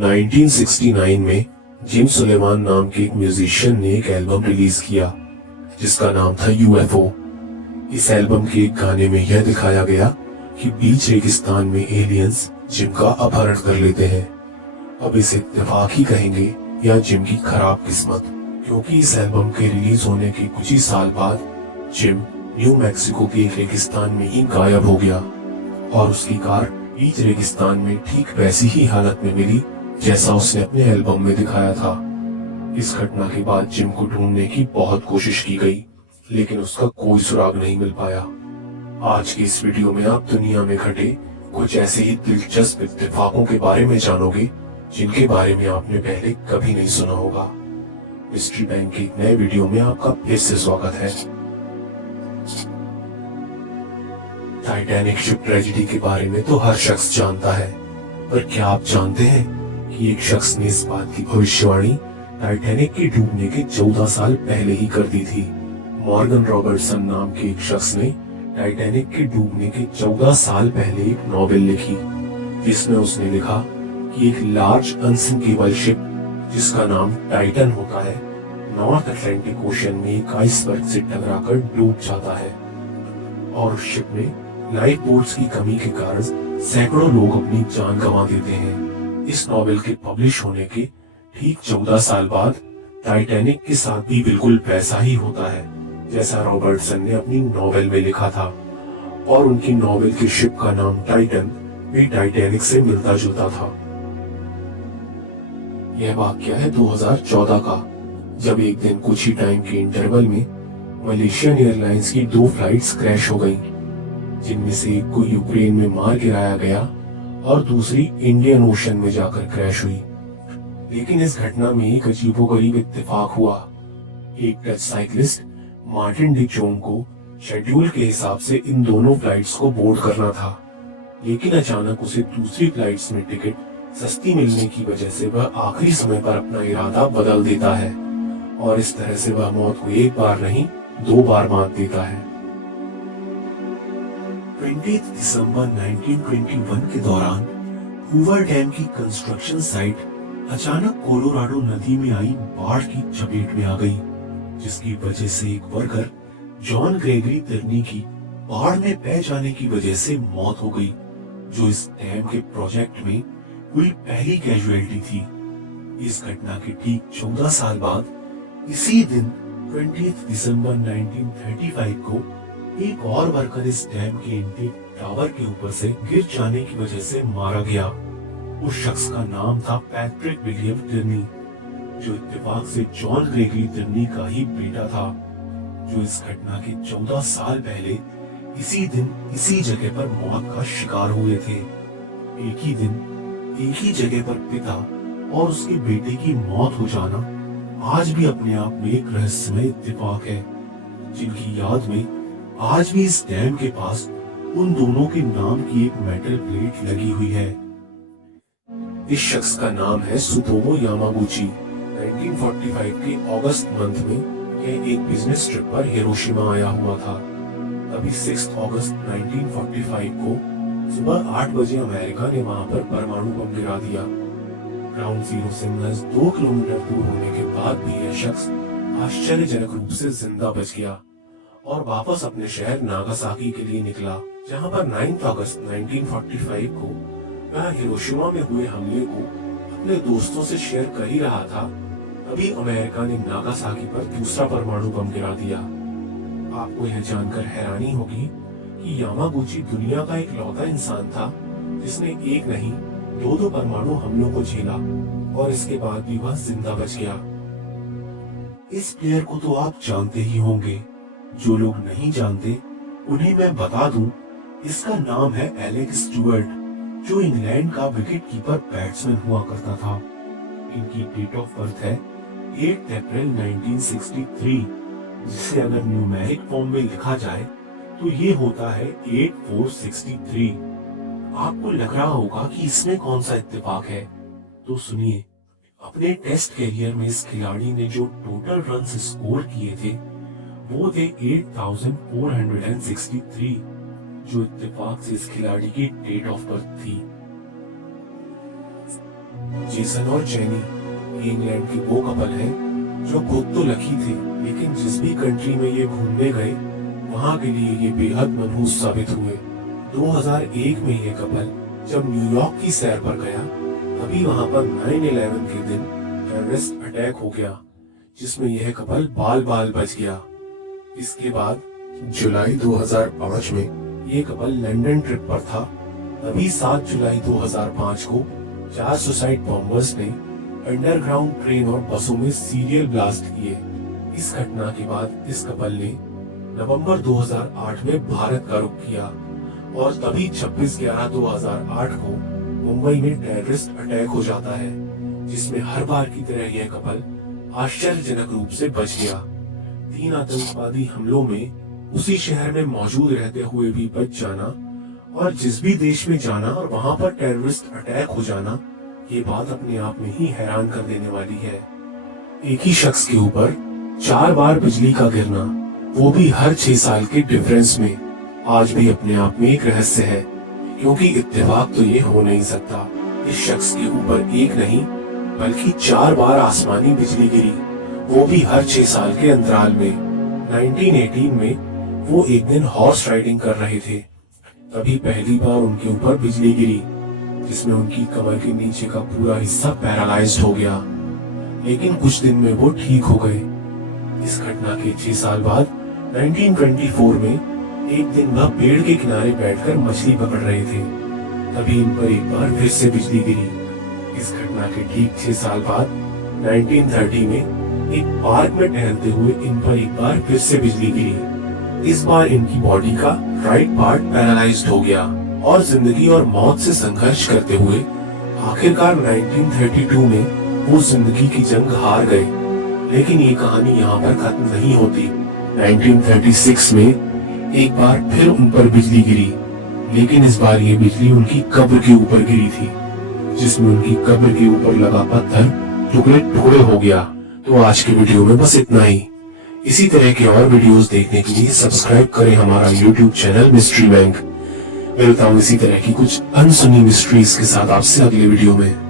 1969 में जिम सुलेमान नाम के एक म्यूजिशियन ने एक एल्बम रिलीज किया जिसका नाम था यूएफओ। इस एल्बम के एक गाने में यह दिखाया गया कि बीच रेगिस्तान में एलियंस जिम का अपहरण कर लेते हैं। अब इसे इत्तेफाक ही कहेंगे या जिम की खराब किस्मत, क्योंकि इस एल्बम के रिलीज होने के कुछ ही साल बाद जिम न्यू मैक्सिको के एक रेगिस्तान में ही गायब हो गया और उसकी कार बीच रेगिस्तान में ठीक वैसी ही हालत में मिली जैसा उसने अपने एल्बम में दिखाया था। इस घटना के बाद जिम को ढूंढने की बहुत कोशिश की गई, लेकिन उसका कोई सुराग नहीं मिल पाया। आज की इस वीडियो में आप दुनिया में घटे कुछ ऐसे ही दिलचस्प इत्तेफाकों के बारे में जानोगे जिनके बारे में आपने पहले कभी नहीं सुना होगा। मिस्ट्री बैंक के एक नए वीडियो में आपका फिर से स्वागत है। टाइटैनिक शिप ट्रेजेडी के बारे में तो हर शख्स जानता है, पर क्या आप जानते हैं कि एक शख्स ने इस बात की भविष्यवाणी टाइटैनिक के डूबने के 14 साल पहले ही कर दी थी। मॉर्गन रॉबर्टसन नाम के एक शख्स ने टाइटैनिक के डूबने के 14 साल पहले एक नॉवेल लिखी, जिसमें उसने लिखा कि एक लार्ज अनसिंकेबल शिप जिसका नाम टाइटन होता है नॉर्थ अटलांटिक ओशन में एक आइसबर्ग से टकराकर डूब जाता है और उस शिप में लाइफ बोट्स की कमी के कारण सैकड़ों लोग अपनी जान गंवा देते हैं। इस नॉवेल के पब्लिश होने के ठीक 14 साल बाद टाइटैनिक के साथ भी बिल्कुल वैसा ही होता है जैसा रॉबर्टसन ने अपनी नॉवेल में लिखा था, और उनकी नॉवेल की शिप का नाम टाइटन भी टाइटैनिक से मिलता जुलता था। यह वाकया है 2014 का, जब एक दिन कुछ ही टाइम के इंटरवल में मलेशियन एयरलाइंस की 2 फ्लाइट्स क्रैश हो गईं, जिनमें से एक को यूक्रेन में मार गिराया गया और दूसरी इंडियन ओशन में जाकर क्रैश हुई। लेकिन इस घटना में एक अजीबोगरीब इत्तेफाक हुआ। एक Dutch cyclist Martin D Jong को शेड्यूल के हिसाब से इन दोनों फ्लाइट्स को बोर्ड करना था, लेकिन अचानक उसे दूसरी फ्लाइट्स में टिकट सस्ती मिलने की वजह से वह आखिरी समय पर अपना इरादा बदल देता है और इस तरह से वह मौत को एक बार नहीं 2 बार मात देता है। 20 दिसंबर 1921 के दौरान हूवर डैम की कंस्ट्रक्शन साइट अचानक कोलोराडो नदी में आई बाढ़ की चपेट में आ गई, जिसकी वजह से एक वर्कर जॉन ग्रेगरी तिर्नी की बाढ़ में बह जाने की वजह से मौत हो गई, जो इस डैम के प्रोजेक्ट में हुई पहली कैजुअलिटी थी। इस घटना के ठीक 14 साल बाद इसी दिन 20 दिसंबर 1935 को एक और वर्कर इस डैम के इंटेक टावर के ऊपर से गिर जाने की वजह से मारा गया। उस शख्स का नाम था पैट्रिक विलियम टिर्नी, जो इत्तेफाक से जॉन ग्रेगरी तिर्नी का ही बेटा था, जो इस घटना के 14 साल पहले इसी दिन इसी जगह पर मौत का शिकार हुए थे। एक ही दिन एक ही जगह पर पिता और उसके बेटे की मौत हो जाना आज भी अपने आप में एक रहस्यमय इत्तेफाक है, जिनकी याद में आज भी इस डैम के पास उन दोनों के नाम की एक मेटल प्लेट लगी हुई है। इस शख्स का नाम है सुतोमो यामागुची। 1945 के अगस्त मंथ में यह एक बिजनेस ट्रिप पर हिरोशिमा आया हुआ था। तभी 6 अगस्त 1945 को सुबह 8 बजे अमेरिका ने वहां पर परमाणु बम गिरा दिया। ग्राउंड जीरो से महज 2 किलोमीटर दूर होने के बाद भी यह शख्स आश्चर्यजनक रूप से जिंदा बच गया और वापस अपने शहर नागासाकी के लिए निकला, जहां पर 9 अगस्त 1945 को वह हिरोशिमा में हुए हमले को अपने दोस्तों से शेयर कर ही रहा था, तभी अमेरिका ने नागासाकी पर दूसरा परमाणु बम गिरा दिया। आपको यह जानकर हैरानी होगी कि यामागुची दुनिया का एक लौता इंसान था जिसने एक नहीं 2 परमाणु हमलों को झेला और इसके बाद भी वह जिंदा बच गया। इस प्लेयर को तो आप जानते ही होंगे, जो लोग नहीं जानते उन्हें मैं बता दूं, इसका नाम है एलेक्स स्टुअर्ट, जो इंग्लैंड का विकेट कीपर बैट्समैन हुआ करता था। इनकी डेट ऑफ बर्थ है 8 अप्रैल 1963, जिसे अगर न्यूमेरिक फॉर्म में लिखा जाए तो ये होता है 8463। आपको लग रहा होगा कि इसमें कौन सा इत्तेफाक है, तो सुनिए। अपने टेस्ट करियर में इस खिलाड़ी ने जो टोटल रन्स स्कोर किए थे वो थे 8463, जो इत्तेफाक से इस खिलाड़ी की डेट ऑफ बर्थ थी। जेसन और जेनी ये इंग्लैंड के वो कपल हैं जो खुद तो लकी थे, लेकिन जिस भी कंट्री में ये घूमने गए वहां के लिए ये बेहद मनहूस साबित हुए। 2001 में ये कपल जब न्यूयॉर्क की सैर पर गया, तभी वहां पर 9/11 के दिन टेररिस्ट अटैक हो गया, जिसमें यह कपल बाल बाल बच गया। इसके बाद जुलाई 2005 में ये कपल लंदन ट्रिप पर था। तभी 7 जुलाई 2005 को 4 सुसाइड बॉम्बर्स ने अंडरग्राउंड ट्रेन और बसों में सीरियल ब्लास्ट किए। इस घटना के बाद इस कपल ने नवंबर 2008 में भारत का रुख किया और तभी 26/11/2008 को मुंबई में टेररिस्ट अटैक हो जाता है, जिसमें हर बार की तरह यह कपल आश्चर्यजनक रूप से बच गया। 3 आतंकवादी हमलों में उसी शहर में मौजूद रहते हुए भी बच जाना और जिस भी देश में जाना और वहां पर टेररिस्ट अटैक हो जाना, ये बात अपने आप में ही हैरान कर देने वाली है। एक ही शख्स के ऊपर 4 बार बिजली का गिरना, वो भी हर 6 साल के डिफरेंस में, आज भी अपने आप में एक रहस्य है, क्योंकि इत्तेफाक तो ये हो नहीं सकता। इस शख्स के ऊपर एक नहीं बल्कि 4 बार आसमानी बिजली गिरी, वो भी हर 6 साल के अंतराल में। 1918 में वो एक दिन हॉर्स राइडिंग कर रहे थे, तभी पहली बार उनके ऊपर बिजली गिरी, जिसमें उनकी कमर के नीचे का पूरा हिस्सा पैरालाइज्ड हो गया, लेकिन कुछ दिन में वो ठीक हो गए। इस घटना के 6 साल बाद 1924 में एक दिन वह पेड़ के किनारे बैठकर मछली पकड़ रहे थे, तभी इन पर एक बार फिर से बिजली गिरी। इस घटना के ठीक 6 साल बाद 1930 में एक पार्क में टहलते हुए इन पर एक बार फिर से बिजली गिरी। इस बार इनकी बॉडी का राइट पार्ट पैरालाइज्ड हो गया और जिंदगी और मौत से संघर्ष करते हुए आखिरकार 1932 में वो जिंदगी की जंग हार गए। लेकिन ये कहानी यहाँ पर खत्म नहीं होती। 1936 में एक बार फिर उन पर बिजली गिरी, लेकिन इस बार ये बिजली उनकी कब्र के ऊपर गिरी थी, जिसमें उनकी कब्र के ऊपर लगा पत्थर टुकड़े टुकड़े हो गया। तो आज की वीडियो में बस इतना ही। इसी तरह के और वीडियोस देखने के लिए सब्सक्राइब करें हमारा YouTube चैनल मिस्ट्री बैंक। मिलता हूँ इसी तरह की कुछ अनसुनी मिस्ट्रीज के साथ आपसे अगले वीडियो में।